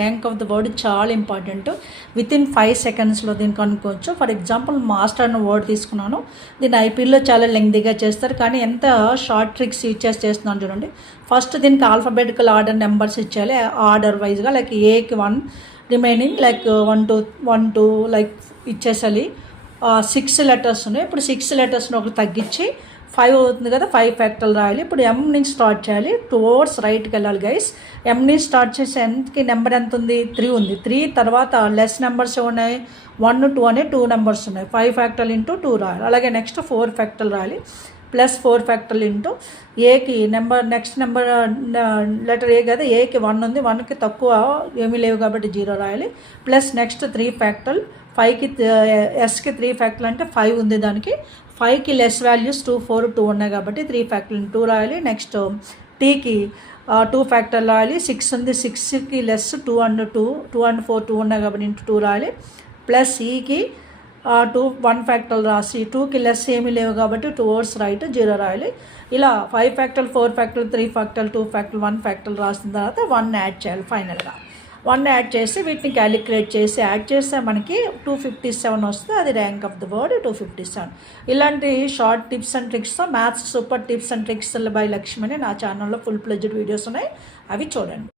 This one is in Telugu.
ర్యాంక్ ఆఫ్ ద వర్డ్ చాలా ఇంపార్టెంట్. వితిన్ 5 సెకండ్స్లో దీన్ని కనుక్కోవచ్చు. ఫర్ ఎగ్జాంపుల్ మాస్టర్ అన్న వర్డ్ తీసుకున్నాను. దీన్ని ఐపీఎల్లో చాలా లెంగ్తీగా చేస్తారు, కానీ ఎంత షార్ట్ ట్రిక్స్ యూజ్ చేస్తున్నాను చూడండి. ఫస్ట్ దీనికి ఆల్ఫాబెటికల్ ఆర్డర్ నెంబర్స్ ఇచ్చేయాలి, ఆర్డర్ వైజ్గా. లైక్ ఏకి 1, రిమైనింగ్ లైక్ 1 to లైక్ ఇచ్చేసాలి. 6 లెటర్స్ ఉన్నాయి. ఇప్పుడు 6 లెటర్స్ని ఒకటి తగ్గించి 5 అవుతుంది కదా, 5 ఫ్యాక్టర్లు రాయాలి. ఇప్పుడు ఎం నుంచి స్టార్ట్ చేయాలి, టువర్డ్స్ రైట్కి వెళ్ళాలి గైస్. ఎం నుంచి స్టార్ట్ చేసి ఎంతకి నెంబర్ ఎంత ఉంది, 3 ఉంది. 3 తర్వాత లెస్ నెంబర్స్ ఉన్నాయి, 1, 2 అనే 2 నెంబర్స్ ఉన్నాయి. 5 ఫ్యాక్టర్లు ఇంటూ 2 రాయాలి. అలాగే నెక్స్ట్ 4 ఫ్యాక్టర్లు రాయాలి, ప్లస్ 4 ఫ్యాక్టర్లు ఇంటూ ఏకి number, next number letter A కదా, ఏకి 1 ఉంది, 1కి తక్కువ ఏమీ లేవు కాబట్టి 0 రాయాలి. ప్లస్ నెక్స్ట్ 3 ఫ్యాక్టర్లు, 5కి ఎస్కి 3 ఫ్యాక్టర్లు అంటే 5 ఉంది దానికి. 5కి లెస్ వాల్యూస్ 2, 4, 2 ఉన్నాయి కాబట్టి 3 ఫ్యాక్టర్లు 2 రాయాలి. నెక్స్ట్ టీకి 2 ఫ్యాక్టర్లు రాయాలి. 6 ఉంది, 6కి లెస్ 2 and 4, 2 ఉన్నాయి కాబట్టి ఇంటూ 2 రాయాలి. ప్లస్ ఈకి 1 ఫ్యాక్టర్లు రాసి 2కి లెస్ ఏమీ లేవు కాబట్టి టువర్డ్స్ రైట్ 0 రాయాలి. ఇలా 5 ఫ్యాక్టర్లు, 4 ఫ్యాక్టర్లు, 3 ఫ్యాక్టర్లు, 2 ఫ్యాక్టర్లు, 1 ఫ్యాక్టర్లు రాసిన తర్వాత 1 యాడ్ చేయాలి. ఫైనల్గా 1 యాడ్ చేసి వీటిని క్యాలిక్యులేట్ చేసి యాడ్ చేస్తే మనకి 257 వస్తుంది. అది ర్యాంక్ ఆఫ్ ద వర్డ్ 257. ఇలాంటి షార్ట్ టిప్స్ అండ్ ట్రిక్స్తో maths super tips and tricks by Lakshmi అని నా ఛానల్లో ఫుల్ ప్లెజ్డ్ వీడియోస్ ఉన్నాయి, అవి చూడండి.